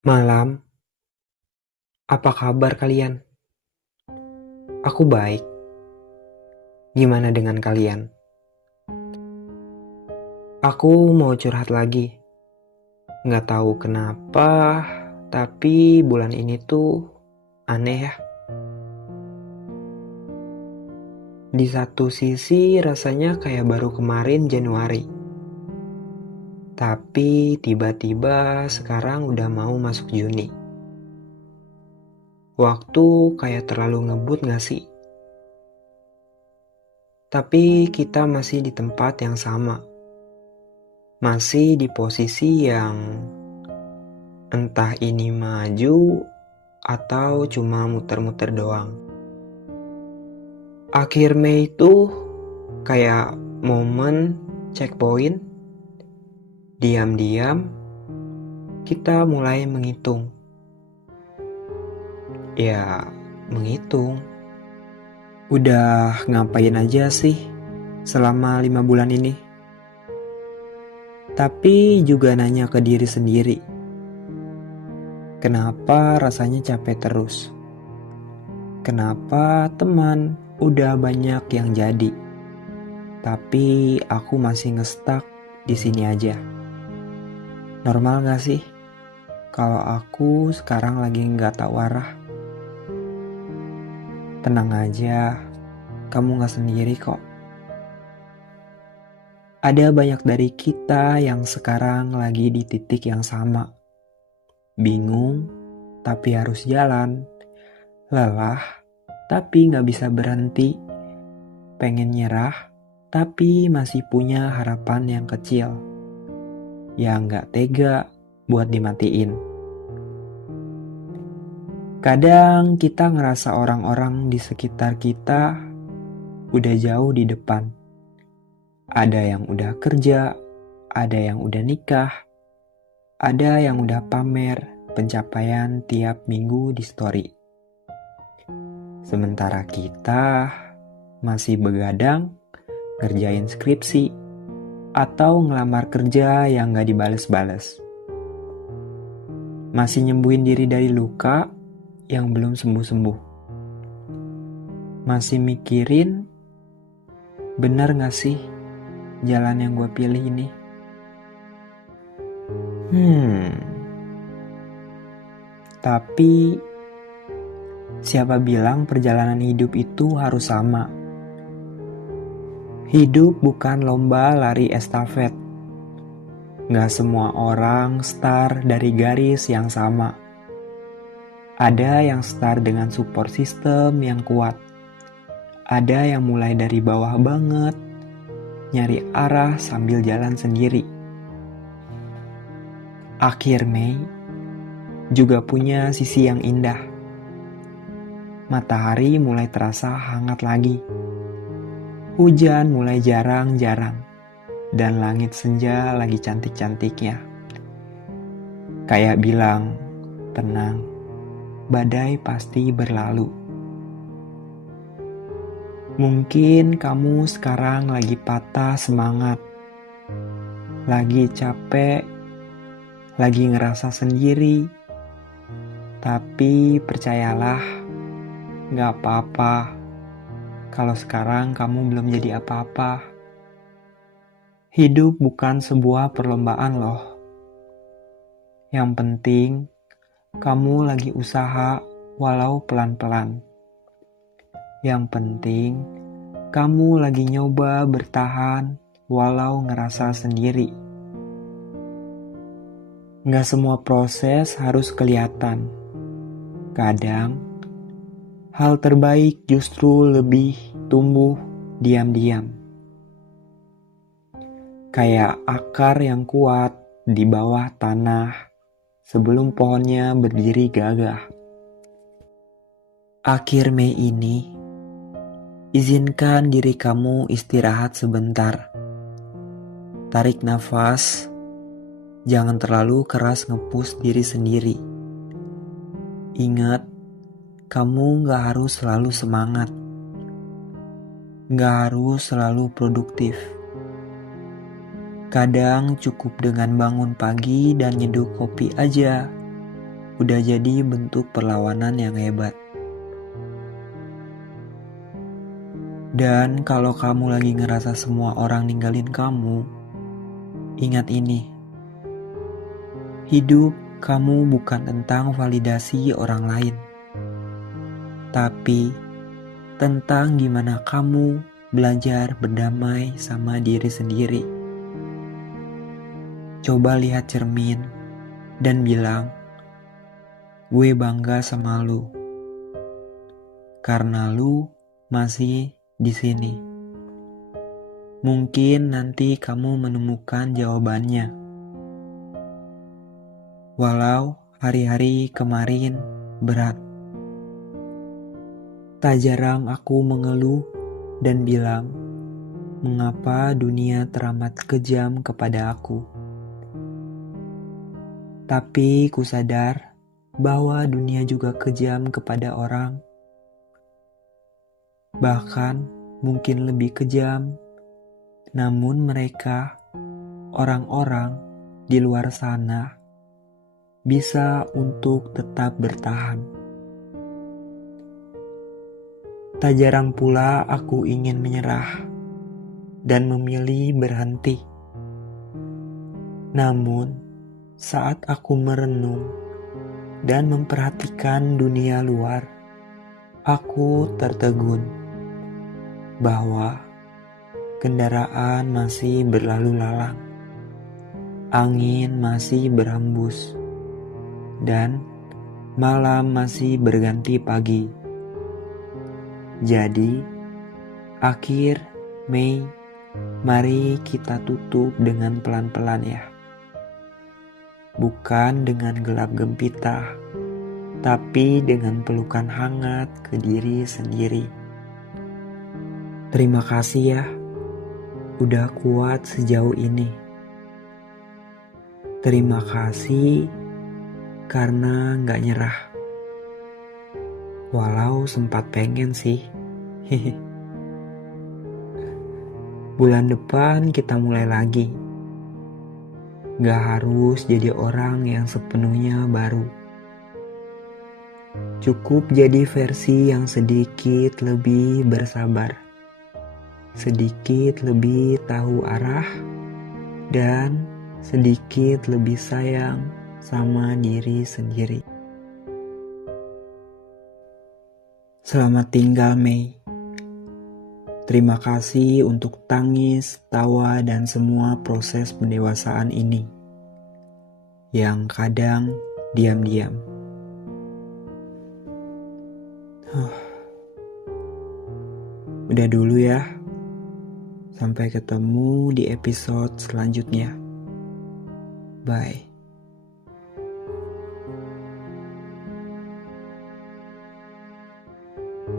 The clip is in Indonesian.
Malam, apa kabar kalian? Aku baik. Gimana dengan kalian? Aku mau curhat lagi. Nggak tahu kenapa, tapi bulan ini tuh aneh ya. Di satu sisi rasanya kayak baru kemarin Januari. Tapi tiba-tiba sekarang udah mau masuk Juni. Waktu kayak terlalu ngebut gak sih? Tapi kita masih di tempat yang sama. Masih di posisi yang entah ini maju atau cuma muter-muter doang. Akhir Mei itu kayak momen checkpoint, diam-diam kita mulai menghitung. Ya, menghitung. Udah ngapain aja sih selama 5 bulan ini? Tapi juga nanya ke diri sendiri. Kenapa rasanya capek terus? Kenapa teman udah banyak yang jadi? Tapi aku masih ngestak di sini aja. Normal gak sih? Kalau aku sekarang lagi gak tahu arah. Tenang aja, kamu gak sendiri kok. Ada banyak dari kita yang sekarang lagi di titik yang sama. Bingung, tapi harus jalan. Lelah, tapi gak bisa berhenti. Pengen nyerah, tapi masih punya harapan yang kecil. Yang gak tega buat dimatiin. Kadang kita ngerasa orang-orang di sekitar kita udah jauh di depan. Ada yang udah kerja, ada yang udah nikah, ada yang udah pamer pencapaian tiap minggu di story. Sementara kita masih begadang ngerjain skripsi atau ngelamar kerja yang gak dibales-bales. Masih nyembuhin diri dari luka yang belum sembuh-sembuh. Masih mikirin, benar gak sih jalan yang gue pilih ini? Tapi siapa bilang perjalanan hidup itu harus sama? Hidup bukan lomba lari estafet. Gak semua orang start dari garis yang sama. Ada yang start dengan support system yang kuat. Ada yang mulai dari bawah banget, nyari arah sambil jalan sendiri. Akhir Mei juga punya sisi yang indah. Matahari mulai terasa hangat lagi. Hujan mulai jarang-jarang. Dan langit senja lagi cantik-cantiknya. Kayak bilang, tenang, badai pasti berlalu. Mungkin kamu sekarang lagi patah semangat, lagi capek, lagi ngerasa sendiri. Tapi percayalah, gak apa-apa kalau sekarang kamu belum jadi apa-apa. Hidup bukan sebuah perlombaan loh. Yang penting, kamu lagi usaha walau pelan-pelan. Yang penting, kamu lagi nyoba bertahan walau ngerasa sendiri. Gak semua proses harus kelihatan. Kadang, hal terbaik justru lebih tumbuh diam-diam. Kayak akar yang kuat di bawah tanah sebelum pohonnya berdiri gagah. Akhir Mei ini, izinkan diri kamu istirahat sebentar. Tarik nafas, jangan terlalu keras nge-push diri sendiri. Ingat, kamu gak harus selalu semangat. Gak harus selalu produktif. Kadang cukup dengan bangun pagi dan nyeduh kopi aja. udah jadi bentuk perlawanan yang hebat. Dan kalau kamu lagi ngerasa semua orang ninggalin kamu, ingat ini. Hidup kamu bukan tentang validasi orang lain, tapi tentang gimana kamu belajar berdamai sama diri sendiri. Coba lihat cermin dan bilang, gue bangga sama lu. Karena lu masih di sini. Mungkin nanti kamu menemukan jawabannya. Walau hari-hari kemarin berat. Tak jarang aku mengeluh dan bilang, mengapa dunia teramat kejam kepada aku? Tapi ku sadar bahwa dunia juga kejam kepada orang. Bahkan mungkin lebih kejam, namun mereka, orang-orang di luar sana, bisa untuk tetap bertahan. Tak jarang pula aku ingin menyerah dan memilih berhenti. Namun, saat aku merenung dan memperhatikan dunia luar, aku tertegun bahwa kendaraan masih berlalu lalang, angin masih berhembus, dan malam masih berganti pagi. Jadi, akhir Mei, mari kita tutup dengan pelan-pelan ya. Bukan dengan gelap gempita, tapi dengan pelukan hangat ke diri sendiri. Terima kasih ya, udah kuat sejauh ini. Terima kasih karena gak nyerah. Walau sempat pengen sih. Bulan depan kita mulai lagi. Gak harus jadi orang yang sepenuhnya baru. Cukup jadi versi yang sedikit lebih bersabar, sedikit lebih tahu arah, dan sedikit lebih sayang sama diri sendiri. Selamat tinggal Mei. Terima kasih untuk tangis, tawa, dan semua proses pendewasaan ini yang kadang diam-diam. Udah dulu ya. Sampai ketemu di episode selanjutnya. Bye.